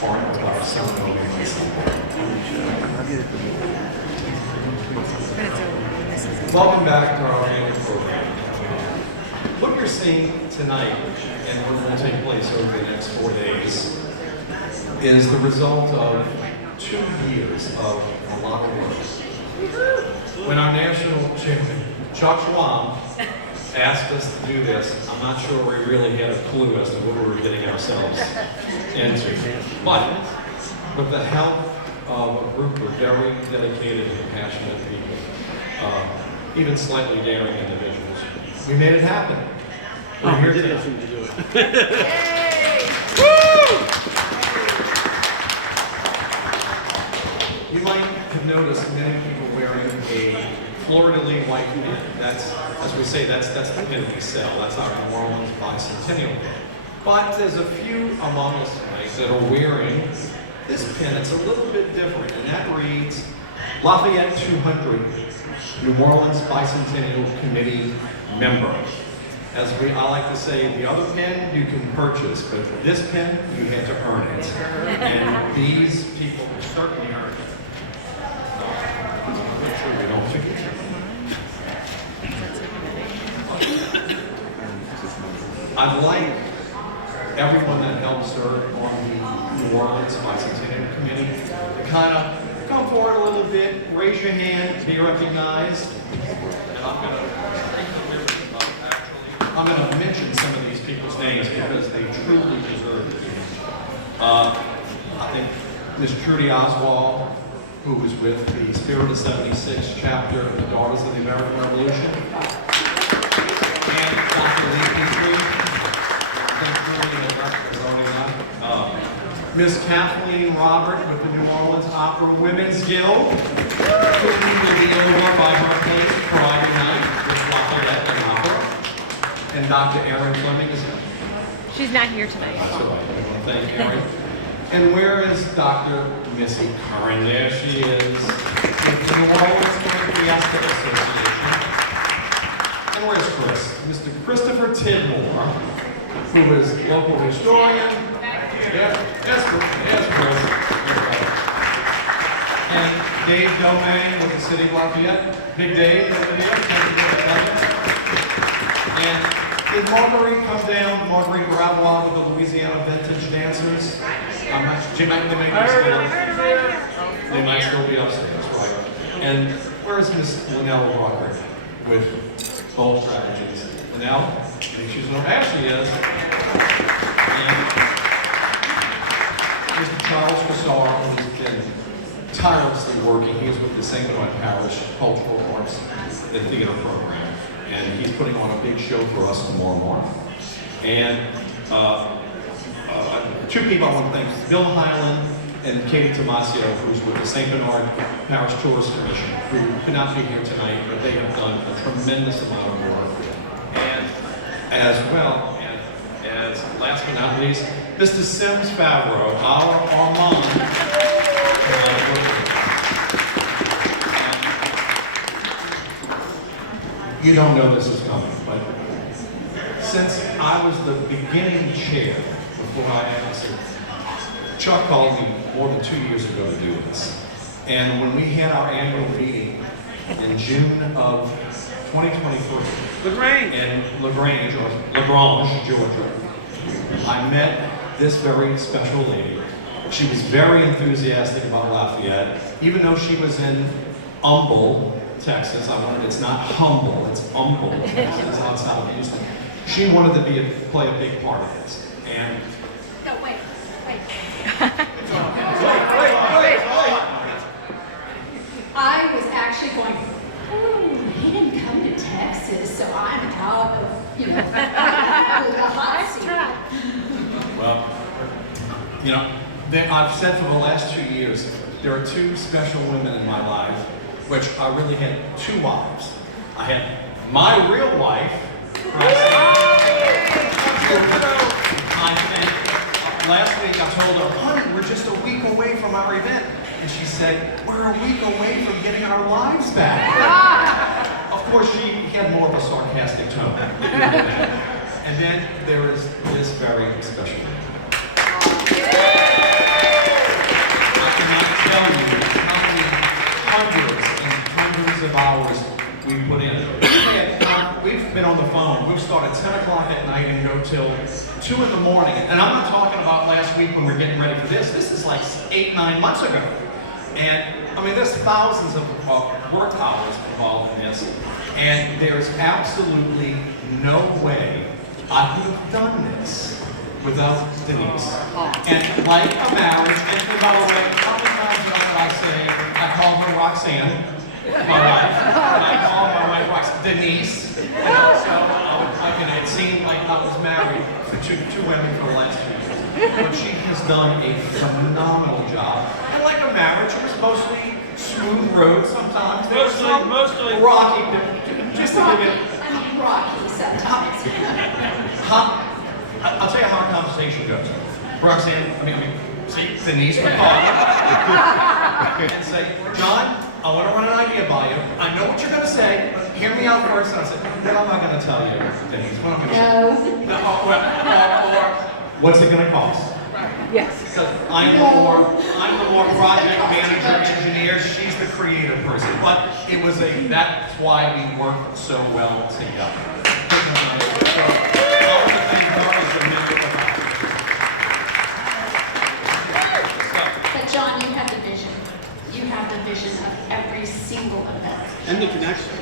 part of our ceremony. Welcome back to our annual program. What you're seeing tonight and what will take place over the next 4 days is the result of 2 years of a lot of work. When our national champion, Chuck Schwab, asked us to do this, I'm not sure we really had a clue as to what we were getting ourselves into. But with the help of a group of very dedicated and passionate people, even slightly daring individuals, we made it happen. We're here tonight. To do it. You might have noticed many people wearing a fleur-de-lis white pin. That's, as we say, that's the pin we sell. That's our New Orleans Bicentennial pin. But there's a few among us tonight that are wearing this pin. It's a little bit different, and that reads Lafayette 200, New Orleans Bicentennial Committee member. As I like to say, the other pin you can purchase, but this pin, you had to earn it. And these people certainly earned it. Make sure we don't forget. I'd like everyone that helped serve on the New Orleans Bicentennial Committee to kind of come forward a little bit, raise your hand, be recognized, and I'm going to mention some of these people's names because they truly deserve it. I think Ms. Trudy Oswald, who was with the Spirit of 76 chapter of the Daughters of the American Revolution, and Dr. Lee Petrie, Ms. Kathleen Robert with the New Orleans Opera Women's Guild, who will be over by her place Friday night with Lafayette and Opera, and Dr. Erin Fleming is here. She's not here tonight. That's all right. I want to thank Erin. And where is Dr. Missy Curran? There she is, with the New Orleans Fiesta Association. And where's Chris? Mr. Christopher Tidmore, who is local historian. Yes, Chris. And Dave Domain with the City of Lafayette. Big Dave over here. And did Marguerite come down? Marguerite Bravois with the Louisiana Vintage Dancers. They might still be upstairs, right? And where's Miss Linnell Roderick with Bold Strategies? Linnell? I think she's over. Actually is. And Mr. Charles Cassar, who's been tirelessly working. He is with the St. Bernard Parish Cultural Arts and Theater Program. And he's putting on a big show for us tomorrow morning. And two people I want to thank, Bill Highland and Katie Tomasio, who's with the St. Bernard Parish Tourist Commission, who could not be here tonight, but they have done a tremendous amount of work. And as well, and as last but not least, Mr. Sims Favreau, our Armand. You don't know this is coming, but since I was the beginning chair, before I answered, Chuck called me more than 2 years ago to do this. And when we had our annual meeting in June of 2023 in LaGrange, Georgia, I met this very special lady. She was very enthusiastic about Lafayette, even though she was in Humble, Texas. It's not humble, it's Humble, Texas, outside of Houston. She wanted to play a big part of this. And No, wait. I was actually going, oh, he didn't come to Texas, so I'm out of, the hot seat. Well, I've said for the last 2 years, there are two special women in my life, which I really had two wives. I had my real wife, I think last week I told her, honey, we're just a week away from our event. And she said, we're a week away from getting our lives back. Of course, she had more of a sarcastic tone. And then there is this very special. hours we put in. We've been on the phone. We've started 10 o'clock at night and go till 2 in the morning. And I'm not talking about last week when we're getting ready for this. This is like 8, 9 months ago. And I mean, there's thousands of work hours involved in this. And there's absolutely no way I could have done this without Denise. And like a marriage, and by the way, how many times did I say I call her Roxanne, my wife, and I call my wife Roxanne, Denise, and also, it seemed like I was married to two women for the last 2 years. But she has done a phenomenal job. And like a marriage, it was mostly smooth road sometimes. There was mostly rocky, just to give it. I'm rocky sometimes. I'll tell you how our conversation goes. Roxanne, see, Denise would call you and say, John, I want to run an idea by you. I know what you're going to say, but hear me out first. And I said, what am I going to tell you, Denise? What am I going to say? Or what's it going to cost? Yes. Because I'm the more project manager, engineer. She's the creative person. But it was that's why we worked so well together. So, all the things Darby's remember about. But John, you have the vision. You have the vision of every single event. And the connection.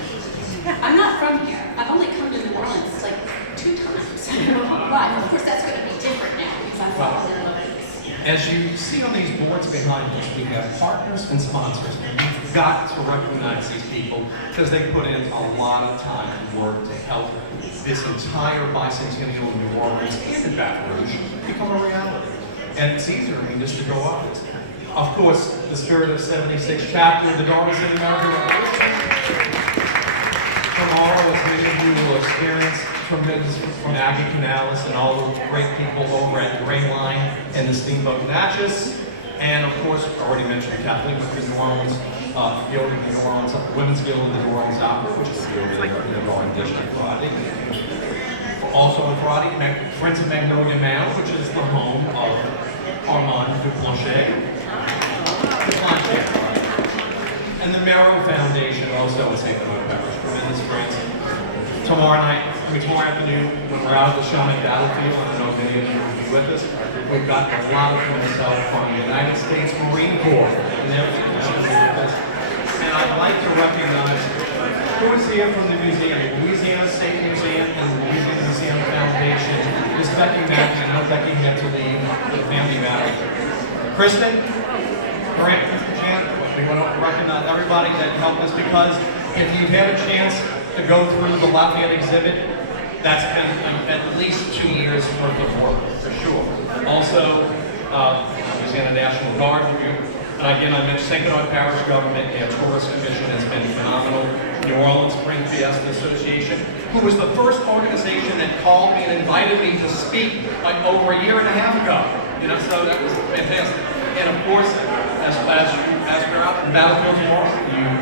I'm not from here. I've only come to New Orleans like 2 times in my life. Of course, that's going to be different now because I'm following the As you see on these boards behind us, we have partners and sponsors. And we've got to recognize these people because they put in a lot of time and work to help this entire bicentennial in New Orleans and in Baton Rouge become a reality. And it's easier, just to go up. Of course, the spirit of 76 chapter, the daughters of the American Revolution. Tomorrow, as many of you will experience tremendous from Aggie Canales and all the great people over at Gray Line and the Steamboat Natchez. And of course, I already mentioned Kathleen with the New Orleans, Guild of the New Orleans, Women's Guild of the New Orleans Opera, which is here in the Garden District Friday. Also on Friday, Friends of Magnolia Mound, which is the home of Armand Duplancher. And the Merrill Foundation also is taking on Pepper's tremendous friends. Tomorrow afternoon, when we're out of the Shawnee battlefield, I don't know if many of you will be with us, we've got a lot of tremendous help from the United States Marine Corps. And I'd like to recognize who is here from the museum, the Louisiana State Museum and the Louisiana Museum Foundation. Miss Becky Mackey, I know Becky had to leave the Family Matters. Kristen, Grant, Jan, we want to recognize everybody that helped us because if you've had a chance to go through the Lafayette exhibit, that's been at least 2 years worth of work, for sure. Also, Louisiana National Guard, and again, I mentioned St. Bernard Parish Government and Tourist Commission has been phenomenal. New Orleans Spring Fiesta Association, who was the first organization that called me and invited me to speak like over a year and a half ago. So that was fantastic. And of course, as we're out in Battlefield tomorrow,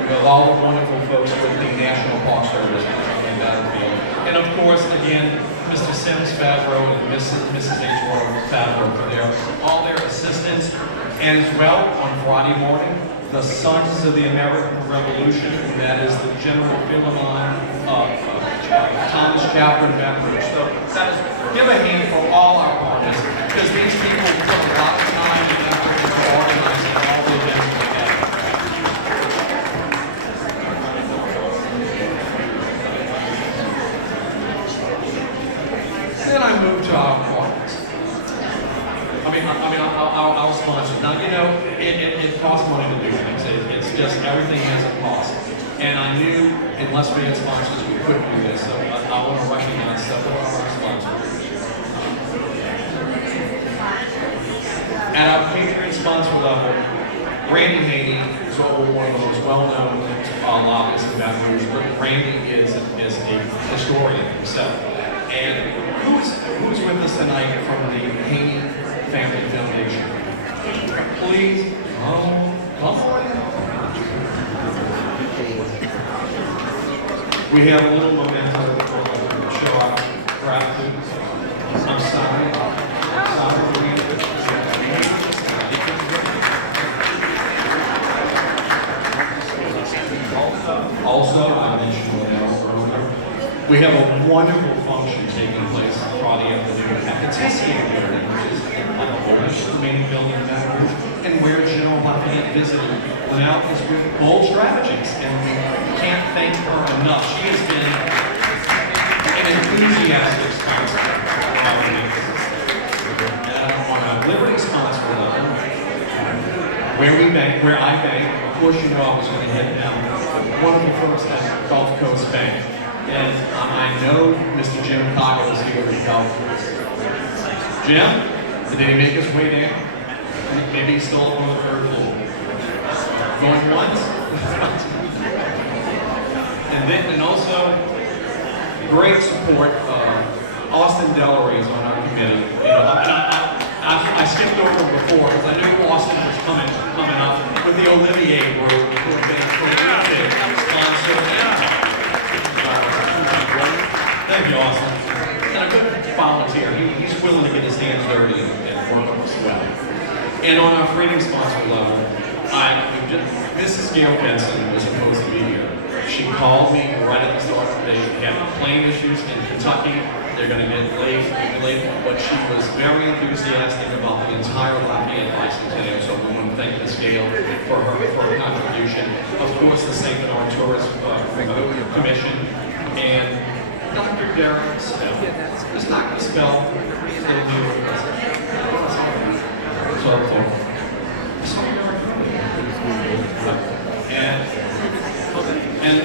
with all the wonderful folks with the National Park Service in Battlefield. And of course, again, Mr. Sims Favreau and Mrs. H. Favreau for all their assistance. And as well, on Friday morning, the Sons of the American Revolution, and that is the General Philemon of Thomas Chapter in Baton Rouge. So give a hand for all our partners, because these people took a lot of time and effort into organizing all the events we had. Then I moved to our partners. Our sponsors. Now, it costs money to do things. It's just everything has a cost. And I knew unless we had sponsors, we couldn't do this. So I want to recognize several of our sponsors. At our Patreon sponsor level, Randy Haney is one of the most well-known lobbyists in Baton Rouge, but Randy is a historian himself. And who's with us tonight from the Haney Family Foundation? Please, come on. We have a little momentum to show our gratitude. I'm sorry. Also, We have a wonderful function taking place Friday afternoon at the Tessier Building, which is like a oldest remaining building in Baton Rouge, and where General Lafayette visited went out with bold strategies, and we can't thank her enough. She has been an enthusiastic sponsor for our meetings. On a Liberty sponsor level, where I bank, of course you know I was going to head down wonderful folks at Gulf Coast Bank. And I know Mr. Jim Coggle is here to help. Jim, did he make his way down? Maybe he's still on the third floor. Going once? and also, great support. Austin Delary is on our committee. You know, I skipped over him before because I knew Austin was coming up with the Olivier group, who have been a big sponsor. Thank you, Austin. And a good volunteer. He's willing to get his hands dirty and work on us well. And on our freedom sponsor level, Mrs. Gail Benson was supposed to be here. She called me right at the start of the day. We had plane issues in Kentucky. They're going to get late, but she was very enthusiastic about the entire Lafayette Bicentennial, so we want to thank Ms. Gail for her contribution. Of course, the St. Bernard Tourist Commission, and Dr. Derek Spell. Is Dr. Spell still here with us? And a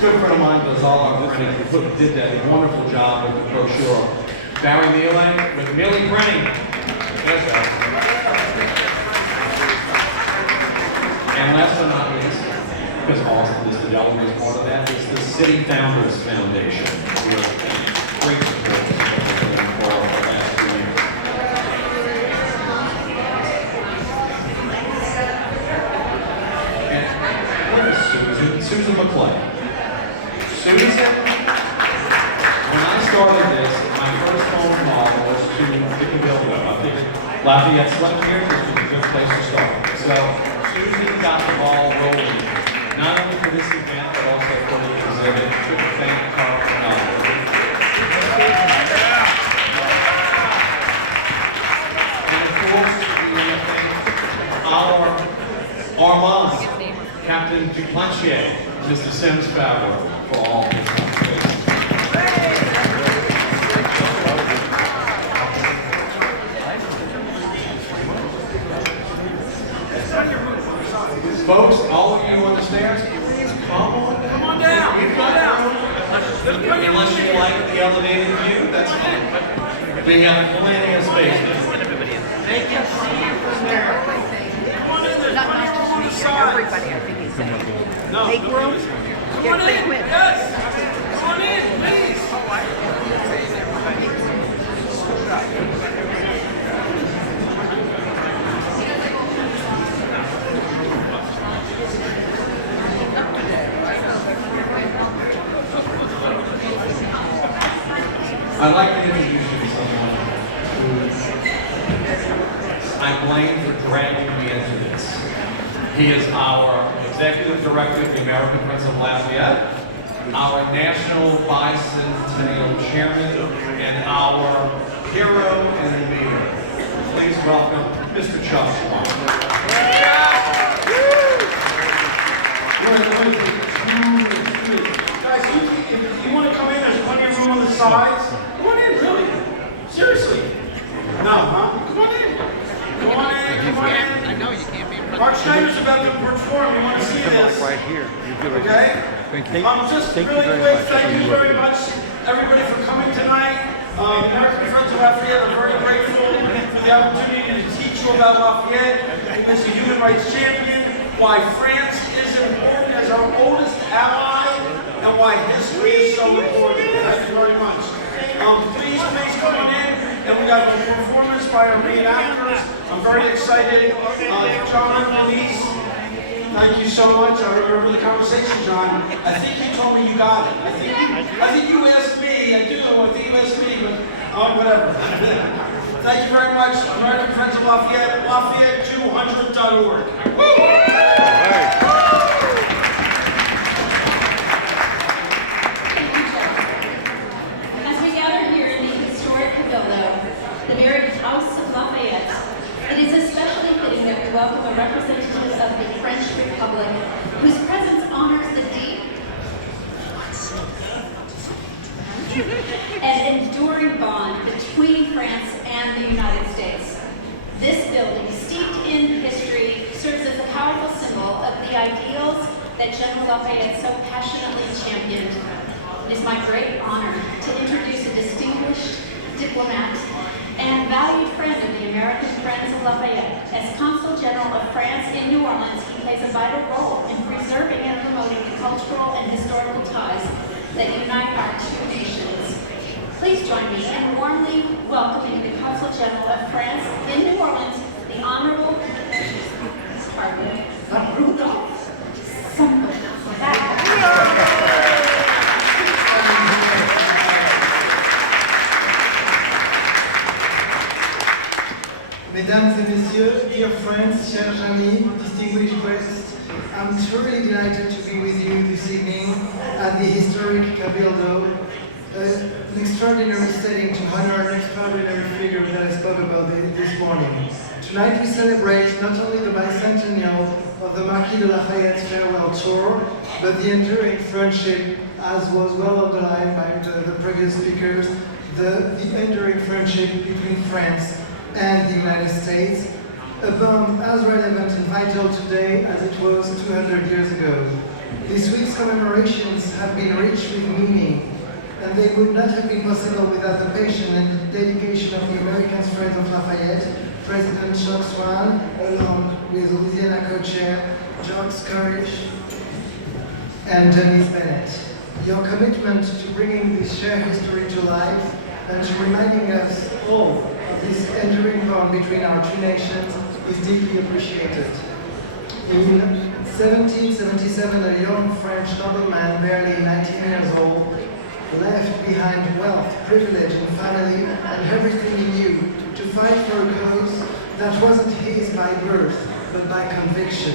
good friend of mine does all our printing, did that wonderful job with the brochure. Barry Mealing with Mealing Printing. Yes, sir. And last but not least, because Austin is the Delaware is part of that, is the City Founders Foundation. We are great support for the last 2 years. And what is Susan McClay? Susan, when I started this, my first phone call was to the Cabildo. I figured Lafayette's left here, this was a good place to start. So Susan got the ball rolling, not only for this event, but also for the exhibit. Couldn't thank her enough. And of course, we want to thank our Armand, Captain Duplantier, Mr. Sims Favreau, for all his contributions. Folks, all of you on the stairs, please come on down. We've got room. Unless you like the elevated view, that's fine. We got plenty of space. They can see you from there. Come on in there. Everybody, I think he's saying. Make room. Get frequent. Yes. Come on in, please. I'd like to introduce you to someone who I blame for dragging me into this. He is our Executive Director of the American Friends of Lafayette, our National Bicentennial Chairman, and our hero and leader. Please welcome Mr. Chuck Swan. Guys, if you want to come in, there's plenty of room on the sides. Come on in, really. Seriously. No, huh? Come on in. Come on in, come on in. I know you can't be in front Mark Schneider's about to perform. You want to see this? right here. You do it. Okay? Thank you. Just Thank you really very quick, much. thank you very much, everybody, for coming tonight. American Friends of Lafayette are very grateful for the opportunity to teach you about Lafayette as a human rights champion, why France is important as our oldest ally, and why history is so important. Thank you very much. Please come on in, and we got a performance by our reenactors. I'm very excited. John, Denise, thank you so much. I remember the conversation, John. I think you told me you got it. I think you asked me. I do. I think you asked me, but whatever. Thank you very much, American Friends of Lafayette. Lafayette200.org. welcome a representative of the French Republic whose presence honors the deep and enduring bond between France and the United States. This building, steeped in history, serves as a powerful symbol of the ideals that General Lafayette so passionately championed. It is my great honor to introduce a distinguished diplomat and valued friend of the American Friends of Lafayette. As Consul General of France in New Orleans, he plays a vital role in preserving and promoting the cultural and historical ties that unite our two nations. Please join me in warmly welcoming the Consul General of France in New Orleans, the Honorable Rudolph. Mesdames et messieurs, dear friends, chers amis, distinguished guests, I'm truly delighted to be with you this evening at the historic Cabildo, an extraordinary setting to honor an extraordinary figure that I spoke about this morning. Tonight we celebrate not only the Bicentennial of the Marquis de Lafayette's farewell tour, but the enduring friendship, as was well underlined by the previous speakers, the enduring friendship between France and the United States, a bond as relevant and vital today as it was 200 years ago. This week's commemorations have been rich with meaning, and they would not have been possible without the passion and dedication of the American Friends of Lafayette, President Jacques Swan, along with Louisiana co-chair George Courage and Denise Bennett. Your commitment to bringing this shared history to life and to reminding us all of this enduring bond between our two nations is deeply appreciated. In 1777, a young French nobleman, barely 19 years old, left behind wealth, privilege, and family, and everything he knew to fight for a cause that wasn't his by birth, but by conviction.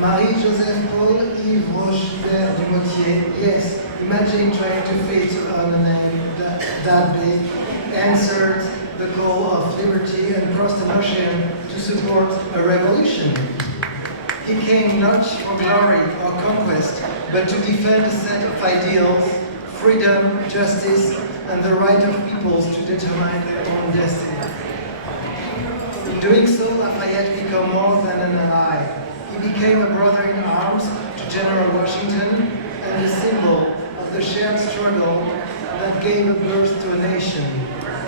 Marie-Joseph Paul Yves Rochebert du Motier, yes, imagine trying to fit on a name that big, answered the call of liberty and crossed an ocean to support a revolution. He came not for glory or conquest, but to defend a set of ideals, freedom, justice, and the right of peoples to determine their own destiny. In doing so, Lafayette became more than an ally. He became a brother in arms to General Washington and a symbol of the shared struggle that gave birth to a nation.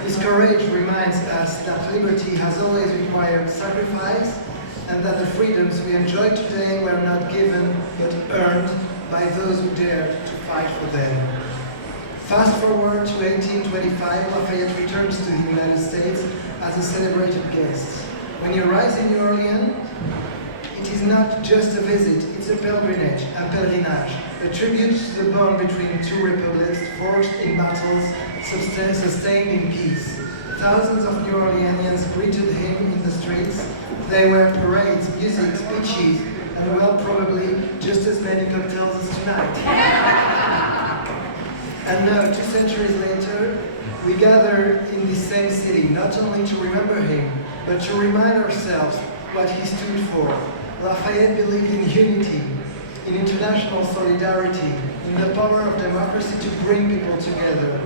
His courage reminds us that liberty has always required sacrifice, and that the freedoms we enjoy today were not given but earned by those who dared to fight for them. Fast forward to 1825, Lafayette returns to the United States as a celebrated guest. When he arrives in New Orleans, it is not just a visit, it's a pilgrimage, a tribute to the bond between two republics forged in battles, sustained in peace. Thousands of New Orleanians greeted him in the streets. There were parades, music, speeches, and well, probably just as many cocktails as tonight. And now, 2 centuries later, we gather in the same city, not only to remember him, but to remind ourselves what he stood for. Lafayette believed in unity, in international solidarity, in the power of democracy to bring people together.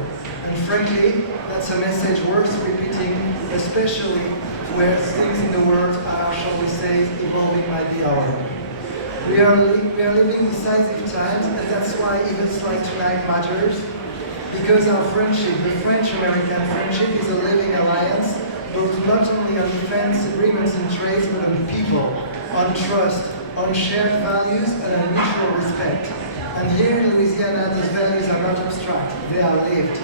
And frankly, that's a message worth repeating, especially where things in the world are, shall we say, evolving by the hour. We are living decisive times, and that's why events like tonight matters, because our friendship, the French-American friendship, is a living alliance, built not only on defense, agreements, and trades, but on people, on trust, on shared values, and on mutual respect. And here in Louisiana, these values are not abstract, they are lived.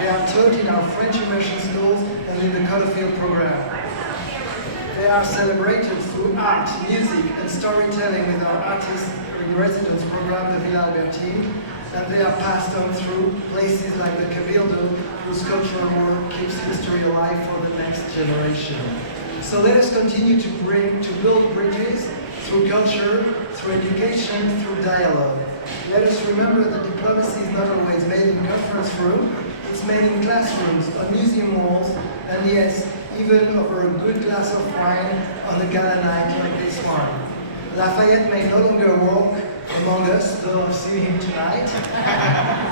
They are taught in our French immersion schools and in the Colofield program. They are celebrated through art, music, and storytelling with our artists in residence program, the Villa Albertine, and they are passed on through places like the Cabildo, whose cultural work keeps history alive for the next generation. So let us continue to build bridges through culture, through education, through dialogue. Let us remember that diplomacy is not always made in conference room, it's made in classrooms, on museum walls, and yes, even over a good glass of wine on a gala night like this one. Lafayette may no longer walk among us, though I've seen him tonight,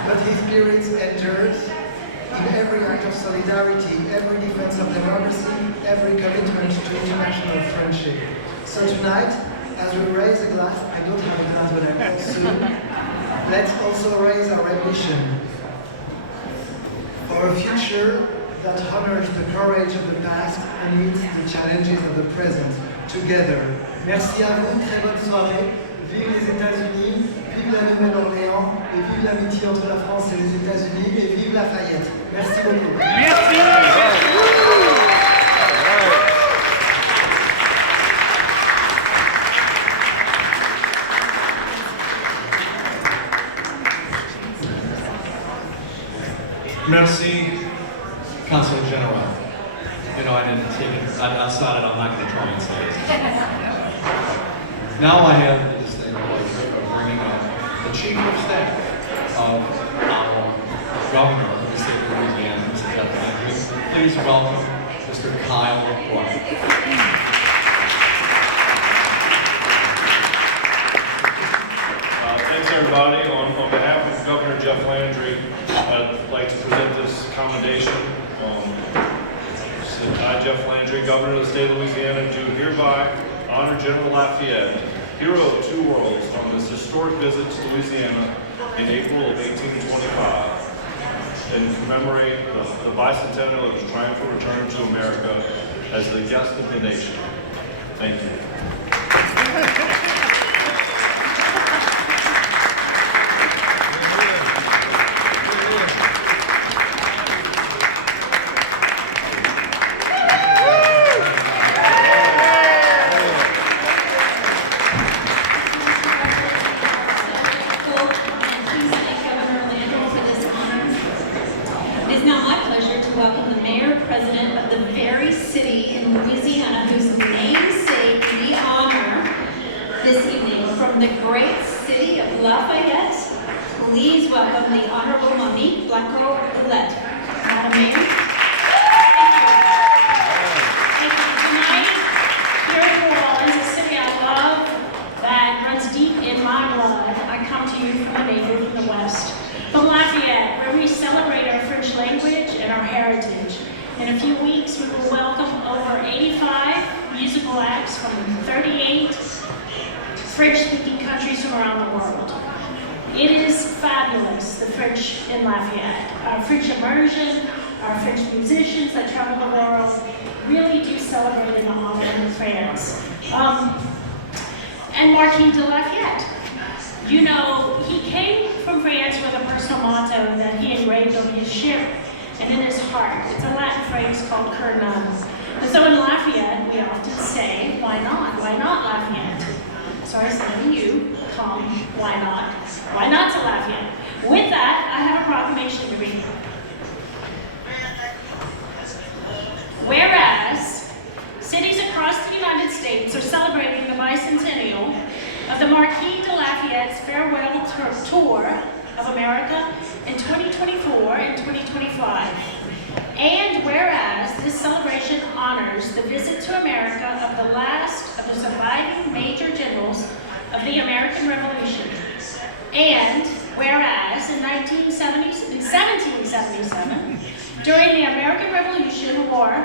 but his spirit endures in every act of solidarity, every defense of democracy, every commitment to international friendship. So tonight, as we raise a glass, I don't have a glass, but I will soon, let's also raise our ambition for a future that honors the courage of the past and meets the challenges of the present, together. Merci à vous, très bonne soirée. Vive les États-Unis, vive la Nouvelle-Orléans, et vive l'amitié entre la France et les États-Unis, et vive Lafayette. Merci beaucoup. Merci, Consul General. You know, I didn't take it, I decided I'm not going to try and say it. Now I have the distinct pleasure of bringing up the Chief of Staff of our Governor of the state of Louisiana, Mr. Bienvenue. Please welcome Mr. Kyle Black. Thanks everybody. On behalf of Governor Jeff Landry, I'd like to present this commendation. I, Jeff Landry, Governor of the state of Louisiana, do hereby honor General Lafayette, hero of two worlds, on this historic visit to Louisiana in April of 1825 and commemorate the bicentennial of his triumphant return to America as the guest of the nation. Thank you. President of the very city in Louisiana whose namesake we honor this evening. From the great city of Lafayette, please welcome the Honorable Monique Blanco-Gillette. Madam Mayor. Thank you. Tonight, here in New Orleans, a city I love that runs deep in my blood, I come to you from the neighbor from the west, from Lafayette, where we celebrate our French language and our heritage. In a few weeks, we will welcome over 85 musical acts from 38 French-speaking countries from around the world. It is fabulous, the French in Lafayette. Our French immersion, our French musicians that travel the world really do celebrate in the honor of France. And Marquis de Lafayette. You know, he came from France with a personal motto that he engraved on his ship and in his heart. It's a Latin phrase called cur nam. And so in Lafayette, we often say, why not? Why not Lafayette? So I say to you, come, why not? Why not to Lafayette? With that, I have a proclamation to read. Whereas cities across the United States are celebrating the bicentennial of the Marquis de Lafayette's farewell tour of America in 2024 and 2025. And whereas this celebration honors the visit to America of the last of the surviving major generals of the American Revolution. And whereas in 1777, during the American Revolutionary War,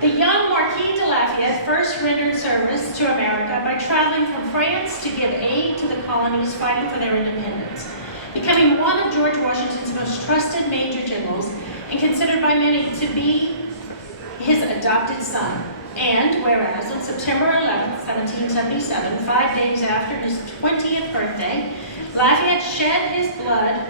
the young Marquis de Lafayette first rendered service to America by traveling from France to give aid to the colonies fighting for their independence, becoming one of George Washington's most trusted major generals and considered by many to be his adopted son. And whereas on September 11, 1777, 5 days after his 20th birthday, Lafayette shed his blood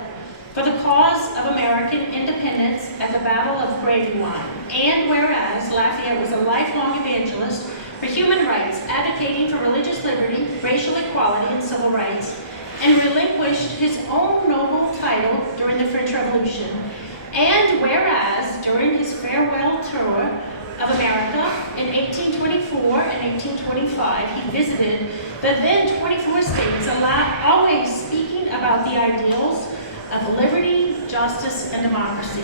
for the cause of American independence at the Battle of Bienvenue. And whereas Lafayette was a lifelong evangelist for human rights, advocating for religious liberty, racial equality, and civil rights, and relinquished his own noble title during the French Revolution. And whereas during his farewell tour of America in 1824 and 1825, he visited the then 24 states, always speaking about the ideals of liberty, justice, and democracy.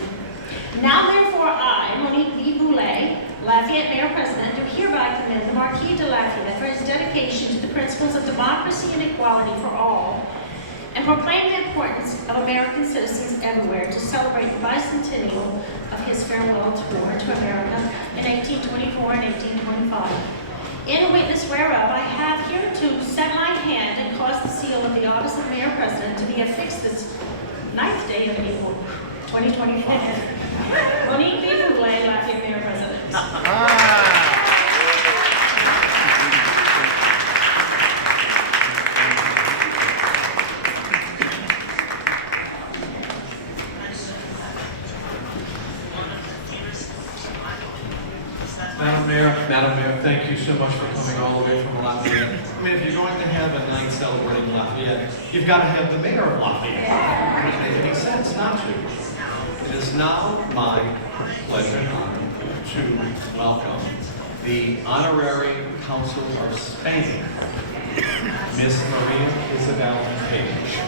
Now therefore I, Monique V. Boulay, Lafayette Mayor President, do hereby commend the Marquis de Lafayette for his dedication to the principles of democracy and equality for all, and proclaim the importance of American citizens everywhere to celebrate the bicentennial of his farewell tour to America in 1824 and 1825. In witness whereof, I have here to set my hand and cause the seal of the office of Mayor President to be affixed this 9th day of April, 2025. Monique V. Boulay, Lafayette Mayor President. Madam Mayor, thank you so much for coming all the way from Lafayette. I mean, if you're going to have a night celebrating Lafayette, you've got to have the mayor of Lafayette. It doesn't make any sense not to. It is now my pleasure and honor to welcome the Honorary Consul of Spain, Miss Maria Isabel Page.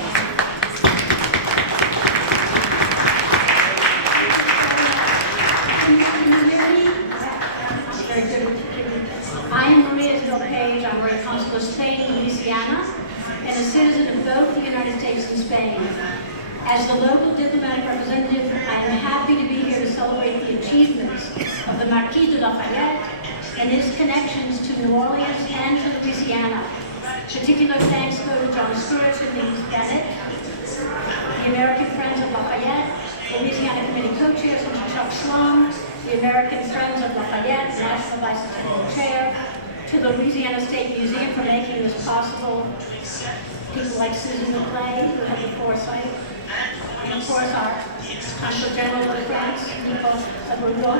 I am Maria Isabel Page. I'm Royal Consul of Spain in Louisiana and a citizen of both the United States and Spain. As the local diplomatic representative, I am happy to be here to celebrate the achievements of the Marquis de Lafayette and his connections to New Orleans and to Louisiana. Particular thanks go to John Stewart and Denise Bennett, the American Friends of Lafayette, Louisiana Committee co-chairs, and Chuck Sloan, the American Friends of Lafayette, National Bicentennial Chair, to the Louisiana State Museum for making this possible, people like Susan McClay, who had the foresight, and of course our Consul General of France, Nico Cabildo.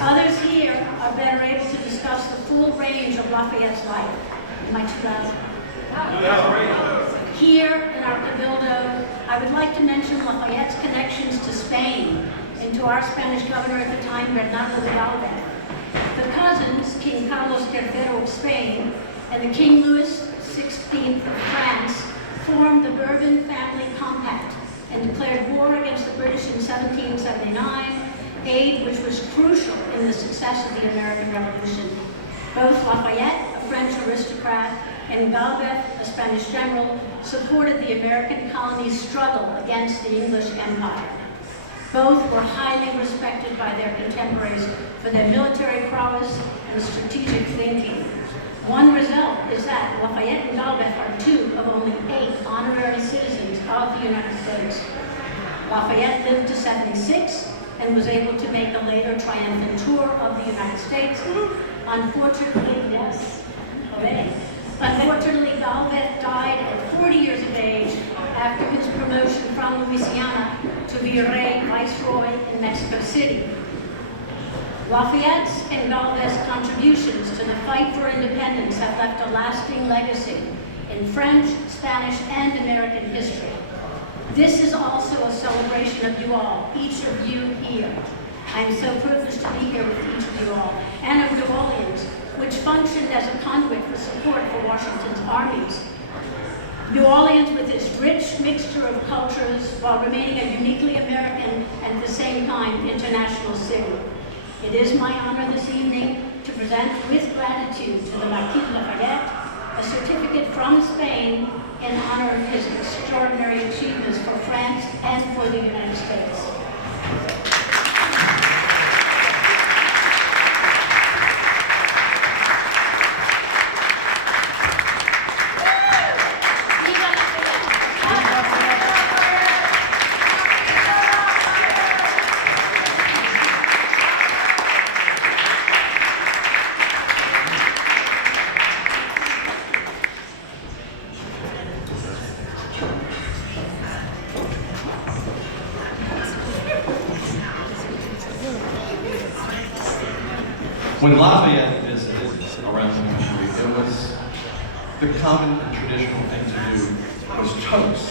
Others here are better able to discuss the full range of Lafayette's life. Am I too loud? Here in our Cabildo, I would like to mention Lafayette's connections to Spain and to our Spanish governor at the time, Bernardo de Galvez. The cousins, King Carlos III of Spain and the King Louis XVI of France, formed the Bourbon Family Compact and declared war against the British in 1779, aid which was crucial in the success of the American Revolution. Both Lafayette, a French aristocrat, and Galvez, a Spanish general, supported the American colony's struggle against the English Empire. Both were highly respected by their contemporaries for their military prowess and strategic thinking. One result is that Lafayette and Galvez are two of only 8 honorary citizens of the United States. Lafayette lived to 76 and was able to make a later triumphant tour of the United States. Unfortunately, Unfortunately, Galvez died at 40 years of age after his promotion from Louisiana to Virrey Viceroy in Mexico City. Lafayette's and Galvez's contributions to the fight for independence have left a lasting legacy in French, Spanish, and American history. This is also a celebration of you all, each of you here. I am so privileged to be here with each of you all, and of New Orleans, which functioned as a conduit for support for Washington's armies. New Orleans, with its rich mixture of cultures, while remaining a uniquely American and at the same time international city. It is my honor this evening to present with gratitude to the Marquis de Lafayette a certificate from Spain in honor of his extraordinary achievements for France and for the United States. When Lafayette visited around the country, it was the common and traditional thing to do was toast.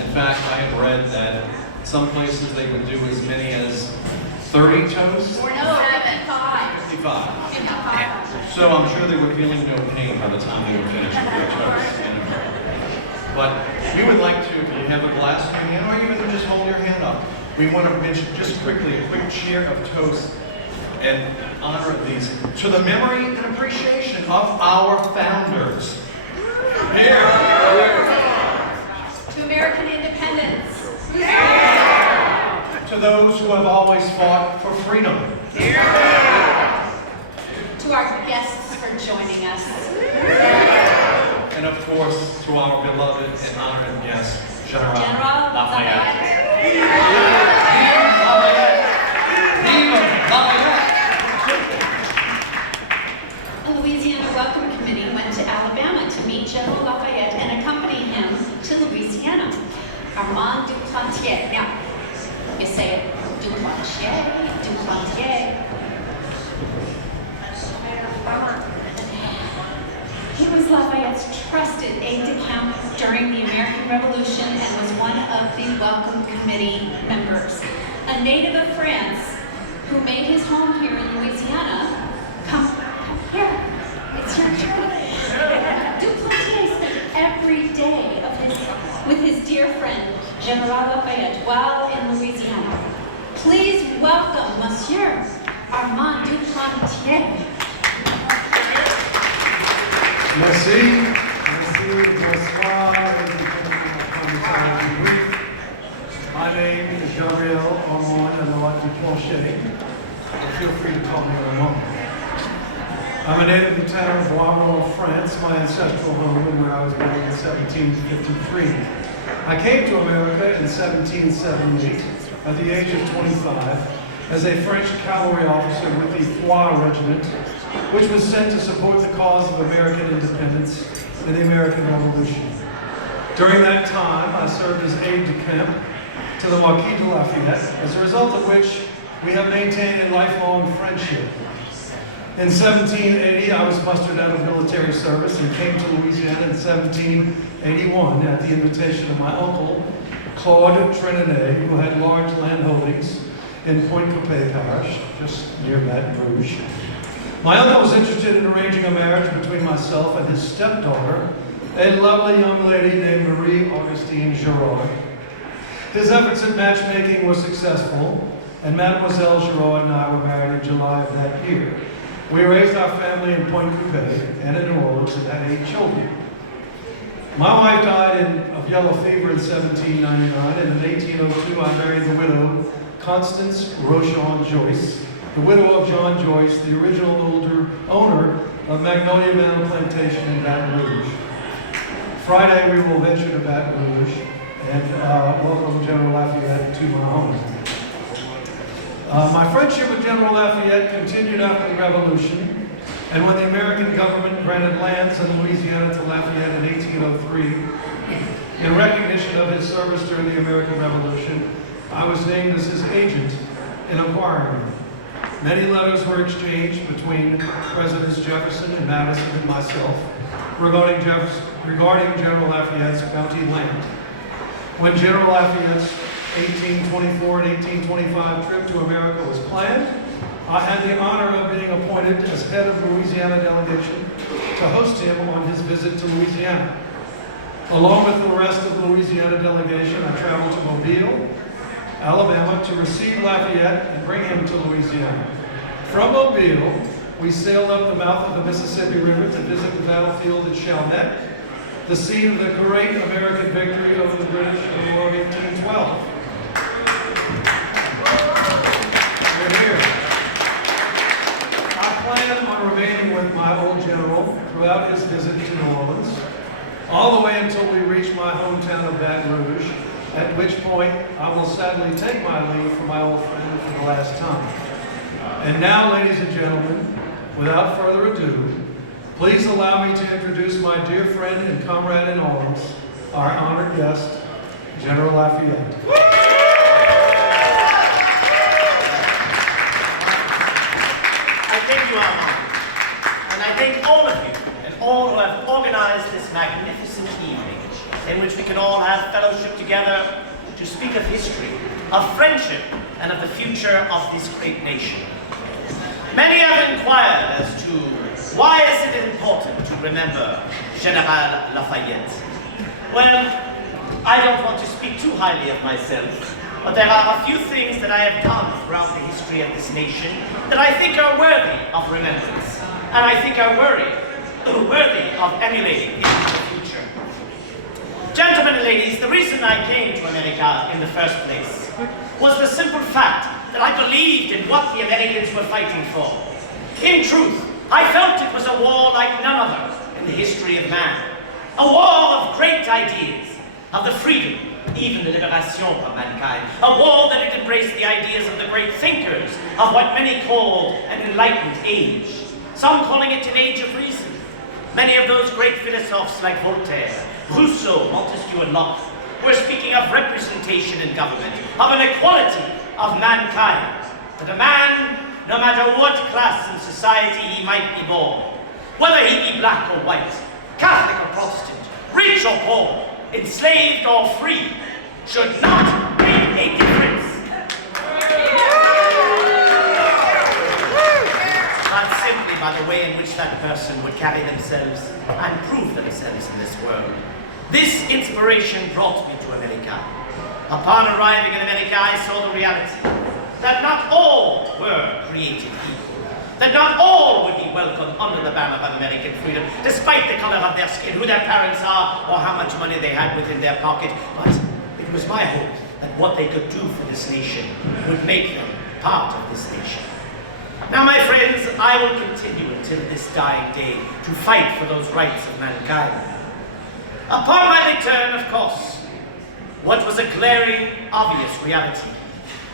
In fact, I have read that some places they would do as many as 30 toasts. Or no, 55. 55. So I'm sure they were feeling no pain by the time they were finished with their toast. But we would like to, if you have a glass in your hand, or even just hold your hand up, we want to mention just quickly a quick cheer of toast and honor of these to the memory and appreciation of our founders. Here. To American independence. To those who have always fought for freedom. To our guests for joining us. And of course, to our beloved and honored guest, General Lafayette. A Louisiana Welcome Committee went to Alabama to meet General Lafayette and accompany him to Louisiana. Armand Duplantier. Now, you say it, Duplantier. He was Lafayette's trusted aide-de-camp during the American Revolution and was one of the Welcome Committee members. A native of France who made his home here in Louisiana. Come here, it's your turn. Duplantier spent every day with his dear friend, General Lafayette, while in Louisiana. Please welcome Monsieur Armand Duplantier. Merci, bonsoir, my name is Gabriel Armand Duplantier. Feel free to call me Armand. I'm a native of the town of Bienvenue, France, my ancestral home, where I was born in 1753. I came to America in 1778 at the age of 25 as a French cavalry officer with the thru regiment, which was sent to support the cause of American independence in the American Revolution. During that time, I served as aide-de-camp to the Marquis de Lafayette, as a result of which we have maintained a lifelong friendship. In 1780, I was mustered out of military service and came to Louisiana in 1781 at the invitation of my uncle, Claude Trenanet, who had large land holdings in Pointe Coupé Parish, just near Baton Rouge. My uncle was interested in arranging a marriage between myself and his stepdaughter, a lovely young lady named Marie Augustine Girard. His efforts at matchmaking were successful, and Mademoiselle Girard and I were married in July of that year. We raised our family in Pointe Coupé and in New Orleans and had 8 children. My wife died of yellow fever in 1799, and in 1802 I married the widow Constance Rochon Joyce, the widow of John Joyce, the original owner of Magnolia Mountain Plantation in Baton Rouge. Friday we will venture to Baton Rouge and welcome General Lafayette to my home. My friendship with General Lafayette continued after the Revolution, and when the American government granted lands in Louisiana to Lafayette in 1803, in recognition of his service during the American Revolution, I was named as his agent in acquiring them. Many letters were exchanged between Presidents Jefferson and Madison and myself regarding General Lafayette's bounty land. When General Lafayette's 1824 and 1825 trip to America was planned, I had the honor of being appointed as head of the Louisiana delegation to host him on his visit to Louisiana. Along with the rest of the Louisiana delegation, I traveled to Mobile, Alabama, to receive Lafayette and bring him to Louisiana. From Mobile, we sailed up the mouth of the Mississippi River to visit the battlefield at Chalmette, the scene of the great American victory over the British in the War of 1812. We're here. I plan on remaining with my old general throughout his visit to New Orleans, all the way until we reach my hometown of Baton Rouge, at which point I will sadly take my leave from my old friend for the last time. And now, ladies and gentlemen, without further ado, please allow me to introduce my dear friend and comrade in arms, our honored guest, General Lafayette. I thank you, Armand, and I thank all of you and all who have organized this magnificent evening in which we can all have fellowship together to speak of history, of friendship, and of the future of this great nation. Many have inquired as to why is it important to remember General Lafayette. Well, I don't want to speak too highly of myself, But there are a few things that I have done throughout the history of this nation that I think are worthy of remembrance, and I think are worthy of emulating into the future. Gentlemen and ladies, the reason I came to America in the first place was the simple fact that I believed in what the Americans were fighting for. In truth, I felt it was a war like none other in the history of man. A war of great ideas, of the freedom, even the liberation of mankind. A war that had embraced the ideas of the great thinkers of what many called an enlightened age. Some calling it an age of reason. Many of those great philosophers like Voltaire, Rousseau, Montesquieu, and Locke were speaking of representation in government, of an equality of mankind. That a man, no matter what class in society he might be born, whether he be black or white, Catholic or Protestant, rich or poor, enslaved or free, should not make a difference. Not simply by the way in which that person would carry themselves and prove themselves in this world. This inspiration brought me to America. Upon arriving in America, I saw the reality that not all were created equal, that not all would be welcome under the banner of American freedom, despite the color of their skin, who their parents are, or how much money they had within their pocket. But it was my hope that what they could do for this nation would make them part of this nation. Now, my friends, I will continue until this dying day to fight for those rights of mankind. Upon my return, of course, what was a glaring, obvious reality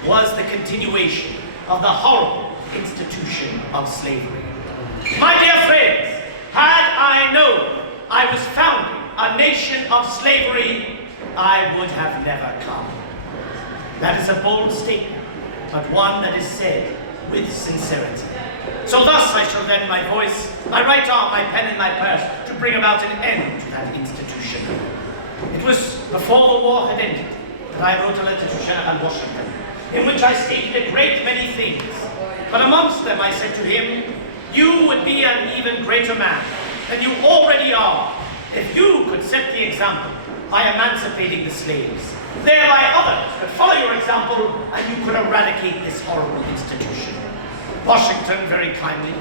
was the continuation of the horrible institution of slavery. My dear friends, had I known I was founding a nation of slavery, I would have never come. That is a bold statement, but one that is said with sincerity. So thus I shall lend my voice, my right arm, my pen, and my purse to bring about an end to that institution. It was before the war had ended that I wrote a letter to General Washington, in which I stated a great many things. But amongst them I said to him, you would be an even greater man than you already are if you could set the example by emancipating the slaves. Thereby others could follow your example and you could eradicate this horrible institution. Washington very kindly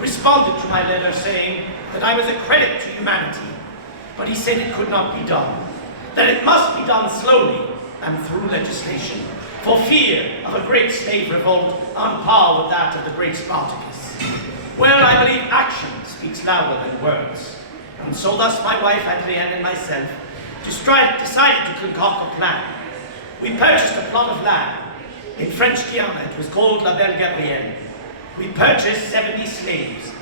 responded to my letter saying that I was a credit to humanity, but he said it could not be done, that it must be done slowly and through legislation, for fear of a great slave revolt on par with that of the great Spartacus. Well, I believe action speaks louder than words. And so thus my wife, Adrienne, and myself decided to concoct a plan. We purchased a plot of land in French Guiana. It was called La Belle Gabrielle. We purchased 70 slaves.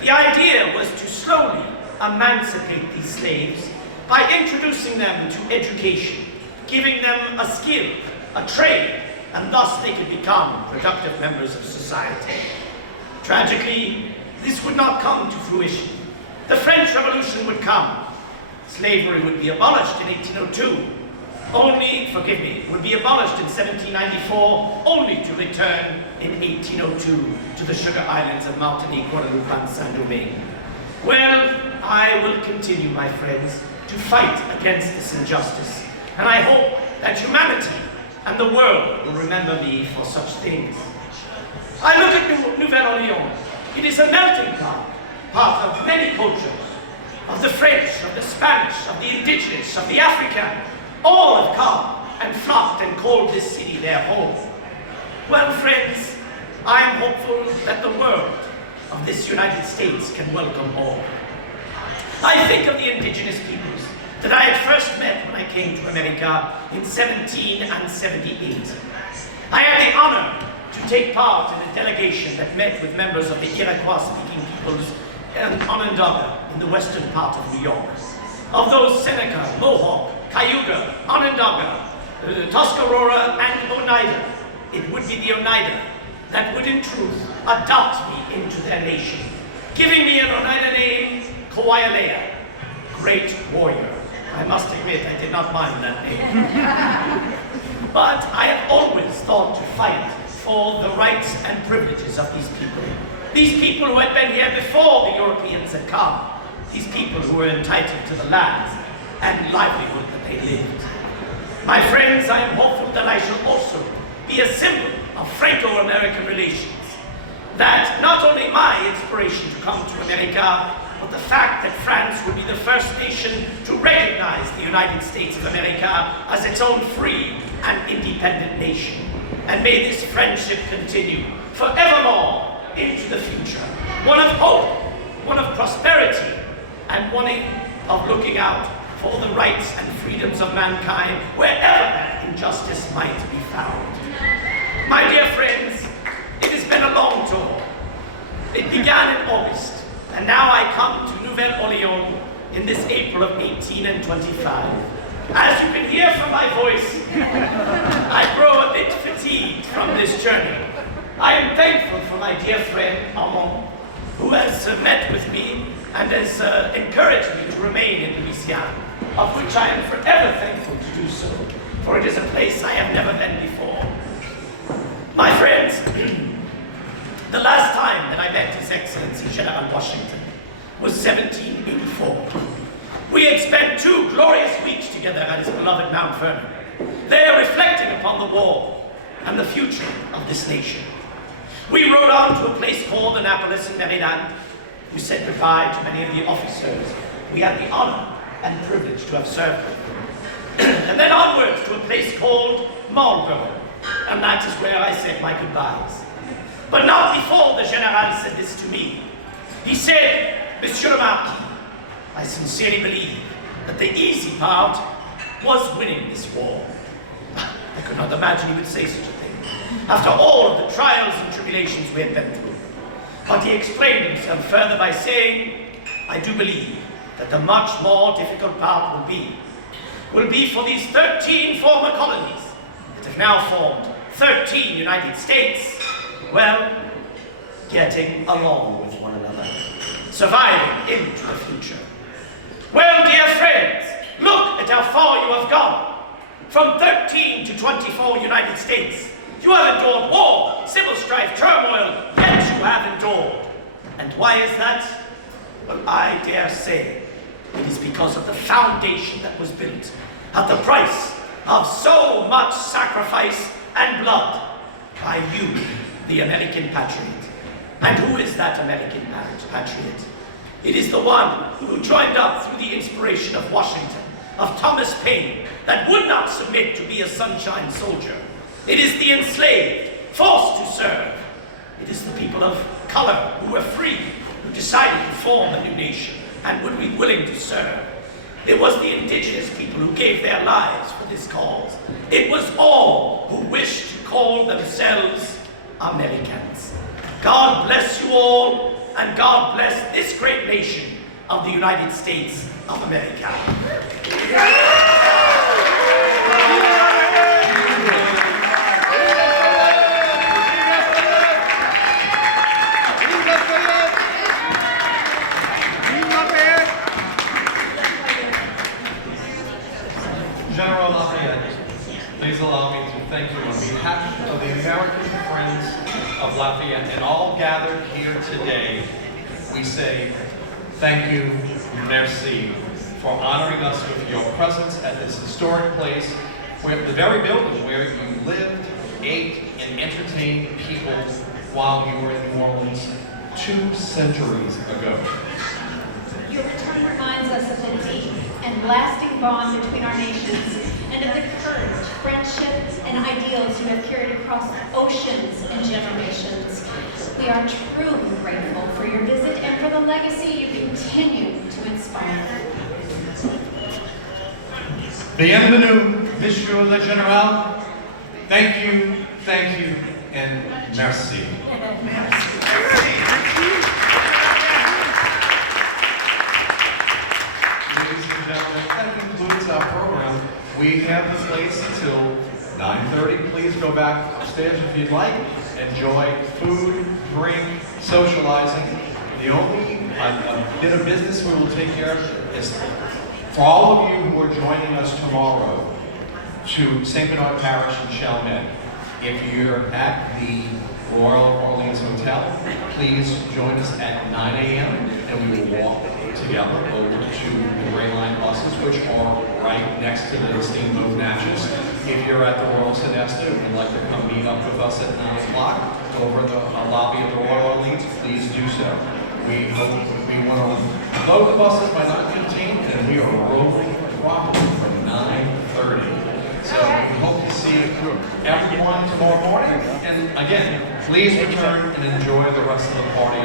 The idea was to slowly emancipate these slaves by introducing them to education, giving them a skill, a trade, and thus they could become productive members of society. Tragically, this would not come to fruition. The French Revolution would come. Slavery would be abolished in 1802. Would be abolished in 1794, only to return in 1802 to the sugar islands of Martinique, Guadeloupe, and Saint-Domingue. Well, I will continue, my friends, to fight against this injustice, and I hope that humanity and the world will remember me for such things. I look at Nouvelle-Orléans. It is a melting pot of many cultures, of the French, of the Spanish, of the indigenous, of the African. All have come and flocked and called this city their home. Well, friends, I am hopeful that the world of this United States can welcome all. I think of the indigenous peoples that I had first met when I came to America in 1778. I had the honor to take part in a delegation that met with members of the Iroquois-speaking peoples in Onondaga in the western part of New York. Of those Seneca, Mohawk, Cayuga, Onondaga, Tuscarora, and Oneida, it would be the Oneida that would in truth adopt me into their nation, giving me an Oneida name, Kauailea, great warrior. I must admit I did not mind that name. But I have always thought to fight for the rights and privileges of these people who had been here before the Europeans had come, these people who were entitled to the lands and livelihood that they lived. My friends, I am hopeful that I shall also be a symbol of Franco-American relations. That not only my inspiration to come to America, but the fact that France would be the first nation to recognize the United States of America as its own free and independent nation. And may this friendship continue forevermore into the future. One of hope, one of prosperity, and one of looking out for the rights and freedoms of mankind wherever injustice might be found. My dear friends, it has been a long tour. It began in August, and now I come to Nouvelle-Orléans in this April of 1825. As you can hear from my voice, I grow a bit fatigued from this journey. I am thankful for my dear friend Armand, who has met with me and has encouraged me to remain in Louisiana, of which I am forever thankful to do so, for it is a place I have never been before. My friends, the last time that I met His Excellency General Washington was 1784. We had spent 2 glorious weeks together at his beloved Mount Vernon, there reflecting upon the war and the future of this nation. We rode on to a place called Annapolis in Maryland. We said goodbye to many of the officers we had the honor and privilege to have served with. And then onwards to a place called Marlborough, and that is where I said my goodbyes. But not before the General said this to me. He said, Monsieur le Marquis, I sincerely believe that the easy part was winning this war. I could not imagine he would say such a thing, after all of the trials and tribulations we had been through. But he explained himself further by saying, I do believe that the much more difficult part will be for these 13 former colonies that have now formed 13 United States, well, getting along with one another, surviving into the future. Well, dear friends, look at how far you have gone. From 13 to 24 United States. You have endured war, civil strife, turmoil, yet you have endured. And why is that? Well, I dare say it is because of the foundation that was built at the price of so much sacrifice and blood by you, the American patriot. And who is that American patriot? It is the one who joined up through the inspiration of Washington, of Thomas Paine, that would not submit to be a sunshine soldier. It is the enslaved, forced to serve. It is the people of color who were free, who decided to form a new nation and would be willing to serve. It was the indigenous people who gave their lives for this cause. It was all who wished to call themselves Americans. God bless you all, and God bless this great nation of the United States of America. General Lafayette, please allow me to thank you on behalf of the American Friends of Lafayette and all gathered here today. We say thank you, merci, for honoring us with your presence at this historic place, where the very building where you lived, ate, and entertained people while you were in New Orleans 2 centuries ago. Your return reminds us of the deep and lasting bond between our nations and of the courage, friendship, and ideals you have carried across oceans and generations. We are truly grateful for your visit and for the legacy you continue to inspire. Bienvenue, Monsieur le Général. Thank you, and merci. Ladies and gentlemen, that concludes our program. We have the place until 9:30. Please go back upstairs if you'd like. Enjoy food, drink, socializing. The only bit of business we will take care of is for all of you who are joining us tomorrow to St. Bernard Parish in Chalmette. If you're at the Royal Orleans Hotel, please join us at 9 a.m. and we will walk together over to the Gray Line buses, which are right next to the Steamboat Natchez. If you're at the Royal Sonesta and would like to come meet up with us at 9 o'clock over in the lobby of the Royal Orleans, please do so. We want to load the buses by 9:15, and we are rolling properly from 9:30. So we hope to see everyone tomorrow morning. And again, please return and enjoy the rest of the party.